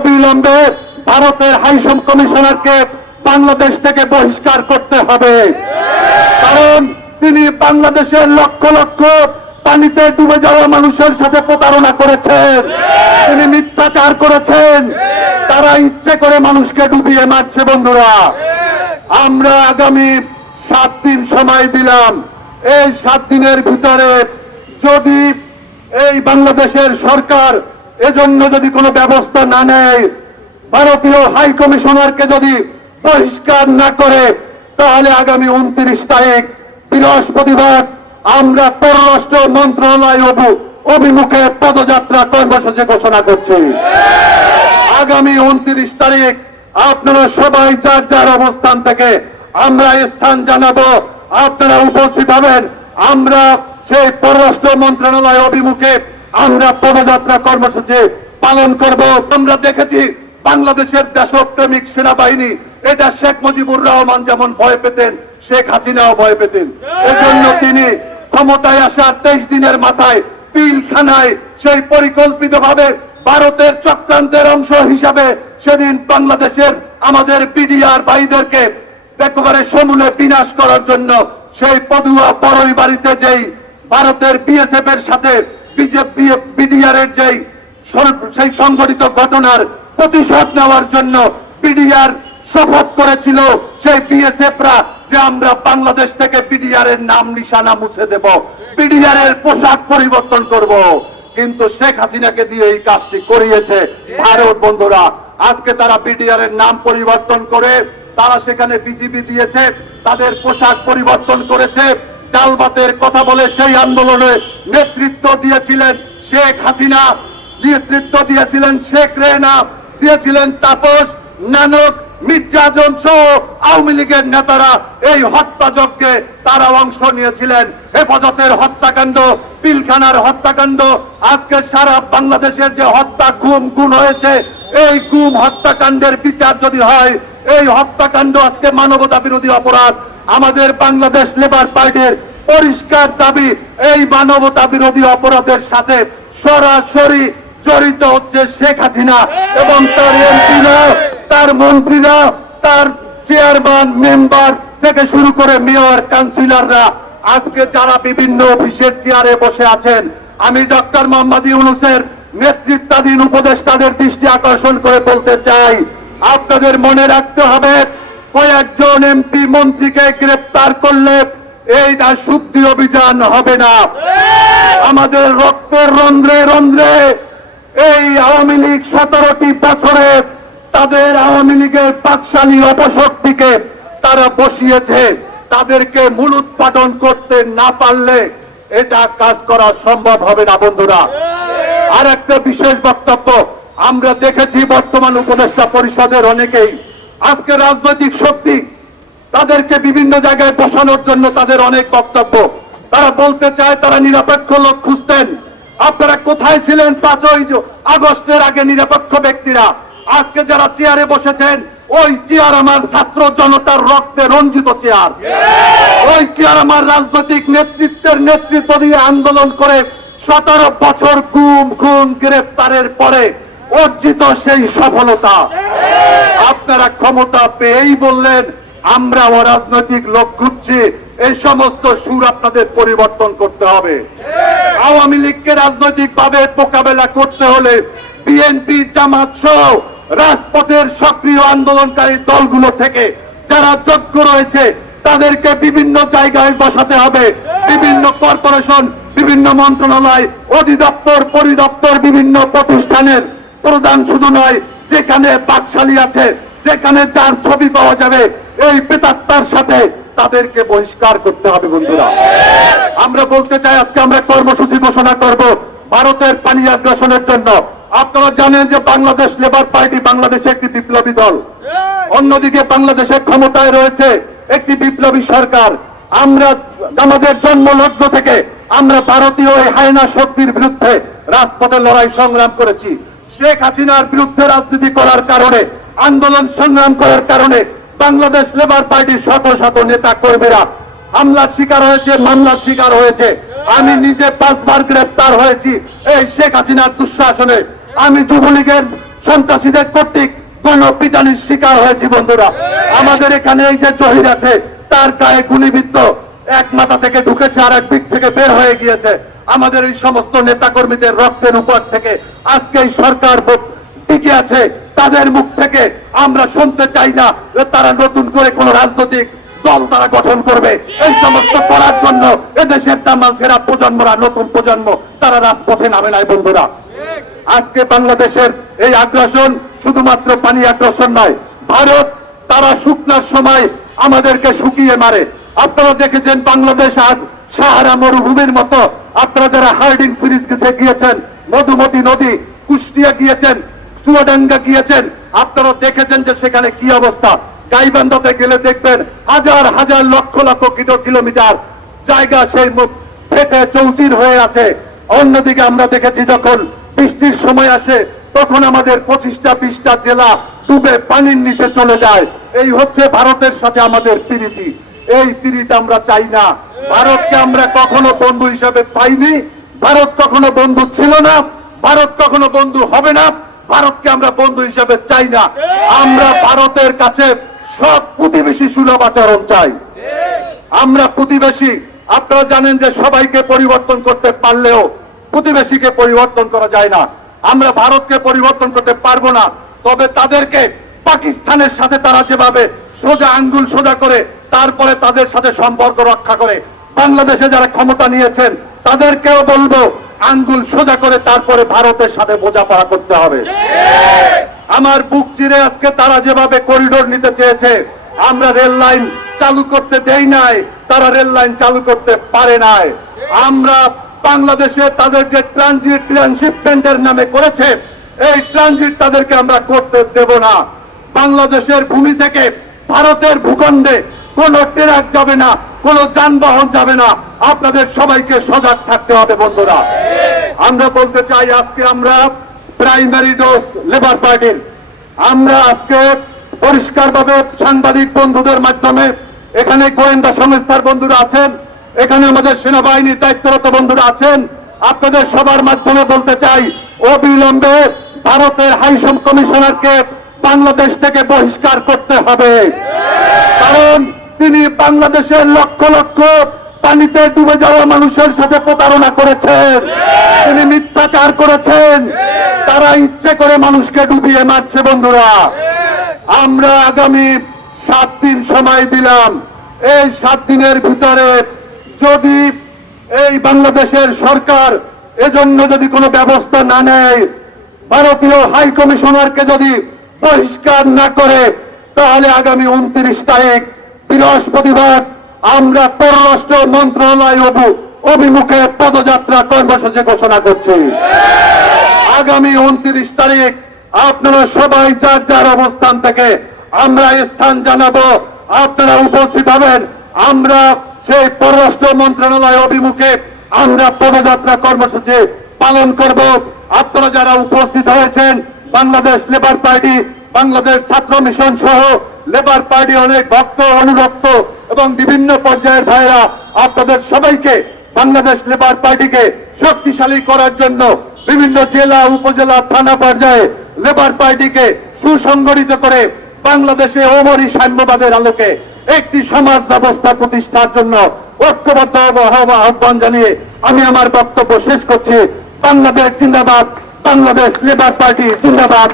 অবিলম্বে ভারতের হাইসম কমিশনারকে বাংলাদেশ থেকে বহিষ্কার করতে হবে। কারণ তিনি বাংলাদেশের লক্ষ লক্ষ পানিতে ডুবে যাওয়া মানুষের সাথে প্রতারণা করেছেন। তিনি মিথ্যাচার করেছেন। তারা ইচ্ছে করে মানুষকে ডুবিয়ে মারছে, বন্ধুরা। আমরা আগামী সাত দিন সময় দিলাম। এই সাত দিনের ভিতরে যদি এই বাংলাদেশের সরকার এজন্য যদি কোনো ব্যবস্থা না নেয়, ভারতীয় হাই কমিশনারকে যদি বহিষ্কার না করে, তাহলে আগামী উনত্রিশ তারিখ বৃহস্পতিবার আমরা পররাষ্ট্র মন্ত্রণালয় অভি- অভিমুখে পদযাত্রা কর্মসূচি ঘোষণা করছি। আগামী উনত্রিশ তারিখ আপনারা সবাই যার যার অবস্থান থেকে আমরা স্থান জানাব, আপনারা উপস্থিত হবেন। আমরা সেই পররাষ্ট্র মন্ত্রণালয় অভিমুখে আমরা পদযাত্রা কর্মসূচি পালন করব। আমরা দেখেছি বাংলাদেশের দেশপ্রেমিক সেনাবাহিনী এটা শেখ মুজিবুর রহমান যেমন ভয় পেতেন, শেখ হাসিনাও ভয় পেতেন। এজন্য তিনি ক্ষমতায় আসার তেইশ দিনের মাথায় পিলখানায় সেই পরিকল্পিত ভাবে ভারতের চক্রান্তের অংশ হিসাবে সেদিন বাংলাদেশের আমাদের বিডিআর ভাইদেরকে একেবারে সমূলে বিনাশ করার জন্য সেই পদুয়া বড়ই বাড়িতে যেই ভারতের বিএসএফ এর সাথে বিজেপি বিডিআর যেই সেই সংগঠিত ঘটনার প্রতিশোধ নেওয়ার জন্য বিডিআর শপথ করেছিল, সেই বিএসএফ রা যে আমরা বাংলাদেশ থেকে বিডিআর এর নাম, নিশানা মুছে দেব বিডিআর এর পোশাক পরিবর্তন করব। কিন্তু শেখ হাসিনাকে দিয়ে এই কাজটি করিয়েছে ভারত, বন্ধুরা। আজকে তারা বিডিআর এর নাম পরিবর্তন করে, তারা সেখানে বিজিবি দিয়েছে, তাদের পোশাক পরিবর্তন করেছে ডালবাতের কথা বলে সেই আন্দোলনে নেতৃত্ব দিয়েছিলেন শেখ হাসিনা, নেতৃত্ব দিয়েছিলেন শেখ রেনা দিয়েছিলেন তাপস, নানক মির্জাজন সহ আওয়ামী লীগের নেতারা এই হত্যাযজ্ঞে তারা অংশ নিয়েছিলেন। হেফাজতের হত্যাকাণ্ড, পিলখানার হত্যাকাণ্ড, আজকে সারা বাংলাদেশের যে হত্যা গুম, গুণ হয়েছে, এই গুম হত্যাকাণ্ডের বিচার যদি হয়, এই হত্যাকাণ্ড আজকে মানবতা বিরোধী অপরাধ। আমাদের বাংলাদেশ লেবার পার্টির পরিষ্কার দাবি, এই মানবতা বিরোধী অপরাধের সাথে সরাসরি জড়িত হচ্ছে শেখ হাসিনা এবং তার এমপিরা, তার মন্ত্রীরা, তার চেয়ারম্যান মেম্বার থেকে শুরু করে মেয়র কাউন্সিলররা আজকে যারা বিভিন্ন অফিসের চেয়ারে বসে আছেন, আমি ডক্টর মোহাম্মদ ইউনুসের নেতৃত্বাধীন উপদেষ্টাদের দৃষ্টি আকর্ষণ করে বলতে চাই, আপনাদের মনে রাখতে হবে কয়েকজন এমপি মন্ত্রীকে গ্রেপ্তার করলে এইটা শুদ্ধি অভিযান হবে না। আমাদের রক্তের রন্ধ্রে রন্ধ্রে এই আওয়ামী লীগ সতেরোটি বছরে তাদের আওয়ামী লীগের পাকশালী অপশক্তিকে তারা বসিয়েছে। তাদেরকে মূল উৎপাদন করতে না পারলে এটা কাজ করা সম্ভব হবে না, বন্ধুরা। আর একটা বিশেষ বক্তব্য, আমরা দেখেছি বর্তমান উপদেষ্টা পরিষদের অনেকেই। আজকে রাজনৈতিক শক্তি তাদেরকে বিভিন্ন জায়গায় বসানোর জন্য তাদের অনেক বক্তব্য। তারা বলতে চায়, তারা নিরপেক্ষ লোক খুঁজতেন। আপনারা কোথায় ছিলেন পাঁচই আগস্টের আগে নিরপেক্ষ ব্যক্তিরা? আজকে যারা চেয়ারে বসেছেন, ওই চেয়ার আমার ছাত্র জনতার রক্তে রঞ্জিত চেয়ার। ওই চেয়ার আমার রাজনৈতিক নেতৃত্বের নেতৃত্ব দিয়ে আন্দোলন করে সতেরো বছর গুম, খুন গ্রেফতারের পরে অর্জিত সেই সফলতা। আপনারা ক্ষমতা পেয়েই বললেন আমরা অরাজনৈতিক লোক খুঁজছি এই সমস্ত সুর আপনাদের পরিবর্তন করতে হবে। আওয়ামী লীগকে রাজনৈতিক ভাবে মোকাবেলা করতে হলে বিএনপি জামাত সহ রাজপথের সক্রিয় আন্দোলনকারী দলগুলো থেকে যারা যোগ্য রয়েছে তাদেরকে বিভিন্ন জায়গায় বসাতে হবে। বিভিন্ন কর্পোরেশন বিভিন্ন মন্ত্রণালয় অধিদপ্তর পরিদপ্তর বিভিন্ন প্রতিষ্ঠানের প্রধান শুধু নয় যেখানে বাকশালী আছে যেখানে যার ছবি পাওয়া যাবে, এই পেতাত্তার সাথে তাদেরকে বহিষ্কার করতে হবে, বন্ধুরা। আমরা বলতে চাই, আজকে আমরা কর্মসূচি ঘোষণা করব ভারতের পানি আগ্রাসনের জন্য। আপনারা জানেন যে বাংলাদেশ লেবার পার্টি বাংলাদেশে একটি বিপ্লবী দল। অন্যদিকে বাংলাদেশে ক্ষমতায় রয়েছে একটি বিপ্লবী সরকার। আমরা আমাদের জন্মলগ্ন থেকে আমরা ভারতীয় এই হায়না শক্তির বিরুদ্ধে রাজপথে লড়াই সংগ্রাম করেছি। শেখ হাসিনার বিরুদ্ধে রাজনীতি করার কারণে আন্দোলন সংগ্রাম করার কারণে বাংলাদেশ লেবার পার্টির শত শত নেতা কর্মীরা হামলার শিকার হয়েছে, মামলার শিকার হয়েছে। আমি নিজে পাঁচবার গ্রেপ্তার হয়েছি এই শেখ হাসিনার দুঃশাসনে। আমি যুবলীগের সন্ত্রাসীদের কর্তৃক গণপিটানির শিকার হয়েছি, বন্ধুরা। আমাদের এখানে এই যে জহির আছে, তার গায়ে গুলিবিদ্ধ এক মাথা থেকে ঢুকেছে আর এক দিক থেকে বের হয়ে গিয়েছে। আমাদের এই সমস্ত নেতা কর্মীদের রক্তের উপর থেকে আজকে এই সরকার টিকে আছে, তাদের মুখ থেকে আমরা শুনতে চাই না যে তারা নতুন করে কোন রাজনৈতিক দল তারা গঠন করবে। এই সমস্ত করার জন্য এদেশের দামাল ছেড়া প্রজন্মরা, নতুন প্রজন্ম, তারা রাজপথে নামে নাই বন্ধুরা। আজকে বাংলাদেশের এই আগ্রাসন শুধুমাত্র পানি আগ্রাসন নয়, ভারত তারা শুকনার সময় আমাদেরকে শুকিয়ে মারে। আপনারা দেখেছেন বাংলাদেশ আজ সাহারা মরুভূমির মতো। আপনারা যারা হার্ডিং ব্রিজ গেছে, গিয়েছেন, মধুমতি নদী কুষ্টিয়া গিয়েছেন চুয়াডাঙ্গা গিয়েছেন। আপনারা দেখেছেন যে সেখানে কি অবস্থা। গাইবান্ধাতে গেলে দেখবেন হাজার হাজার লক্ষ লক্ষ কিলোমিটার জায়গা সেই মুখ ফেটে চৌচির হয়ে আছে। অন্যদিকে আমরা দেখেছি যখন বৃষ্টির সময় আসে, তখন আমাদের পঁচিশটা বিশটা জেলা ডুবে পানির নিচে চলে যায়। এই হচ্ছে ভারতের সাথে আমাদের প্রীতি। এই প্রীতি আমরা চাই না। ভারতকে আমরা কখনো বন্ধু হিসাবে পাইনি। ভারত কখনো বন্ধু ছিল না। ভারত কখনো বন্ধু হবে না। ভারতকে আমরা বন্ধু হিসাবে চাই না। আমরা ভারতের কাছে সব প্রতিবেশী সুলভ আচরণ চাই। আমরা প্রতিবেশী, আপনারা জানেন যে সবাইকে পরিবর্তন করতে পারলেও প্রতিবেশীকে পরিবর্তন করা যায় না। আমরা ভারতকে পরিবর্তন করতে পারব না। তবে তাদেরকে পাকিস্তানের সাথে তারা যেভাবে সোজা আঙ্গুল সোজা করে, তারপরে তাদের সাথে সম্পর্ক রক্ষা করে, বাংলাদেশে যারা ক্ষমতা নিয়েছেন, তাদেরকেও বলব আঙ্গুল সোজা করে তারপরে ভারতের সাথে বোঝাপড়া করতে হবে। আমার বুক চিরে আজকে তারা যেভাবে করিডোর নিতে চেয়েছে, আমরা রেল লাইন চালু করতে দেই নাই, তারা রেল লাইন চালু করতে পারে নাই। আমরা বাংলাদেশে তাদের যে ট্রানজিট ট্রানশিপমেন্টের নামে করেছে, এই ট্রানজিট তাদেরকে আমরা করতে দেব না। বাংলাদেশের ভূমি থেকে ভারতের ভূখণ্ডে কোন ট্রাক যাবে না। কোন যানবাহন যাবে না। আপনাদের সবাইকে সজাগ থাকতে হবে, বন্ধুরা। আমরা বলতে চাই আজকে আমরা প্রাইমারি ডোজ লেবার পার্টির আমরা আজকে পরিষ্কারভাবে সাংবাদিক বন্ধুদের মাধ্যমে এখানে গোয়েন্দা সংস্থার বন্ধুরা আছেন, এখানে আমাদের সেনাবাহিনীর দায়িত্বরত বন্ধুরা আছেন, আপনাদের সবার মাধ্যমে বলতে চাই, অবিলম্বে ভারতের হাইসম কমিশনারকে বাংলাদেশ থেকে বহিষ্কার করতে হবে। কারণ তিনি বাংলাদেশের লক্ষ লক্ষ পানিতে ডুবে যাওয়া মানুষের সাথে প্রতারণা করেছেন। তিনি মিথ্যাচার করেছেন। তারা ইচ্ছে করে মানুষকে ডুবিয়ে মারছে, বন্ধুরা। আমরা আগামী সাত দিন সময় দিলাম। এই সাত দিনের ভিতরে যদি এই বাংলাদেশের সরকার এজন্য যদি কোনো ব্যবস্থা না নেয়, ভারতীয় হাই কমিশনারকে যদি বহিষ্কার না করে, তাহলে আগামী উনত্রিশ তারিখ বৃহস্পতিবার আমরা পররাষ্ট্র মন্ত্রণালয় অভি- অভিমুখে পদযাত্রা কর্মসূচি ঘোষণা করছি। আগামী উনত্রিশ তারিখ আপনারা সবাই যার যার অবস্থান থেকে আমরা স্থান জানাব, আপনারা উপস্থিত হবেন। আমরা সেই পররাষ্ট্র মন্ত্রণালয় অভিমুখে আমরা পদযাত্রা কর্মসূচি পালন করব। আপনারা যারা উপস্থিত হয়েছেন, বাংলাদেশ লেবার পার্টি, বাংলাদেশ ছাত্র মিশন সহ লেবার পার্টি অনেক ভক্ত, অনুরক্ত এবং বিভিন্ন পর্যায়ের ভাইরা আপনাদের সবাইকে বাংলাদেশ লেবার পার্টিকে শক্তিশালী করার জন্য বিভিন্ন জেলা, উপজেলা, থানা পর্যায়ে লেবার পার্টিকে সুসংগঠিত করে বাংলাদেশে অমরি সাম্যবাদের আলোকে একটি সমাজ ব্যবস্থা প্রতিষ্ঠার জন্য ঐক্যবদ্ধ আহ্বান জানিয়ে আমি আমার বক্তব্য শেষ করছি। বাংলাদেশ জিন্দাবাদ, বাংলাদেশ লেবার পার্টি জিন্দাবাদ।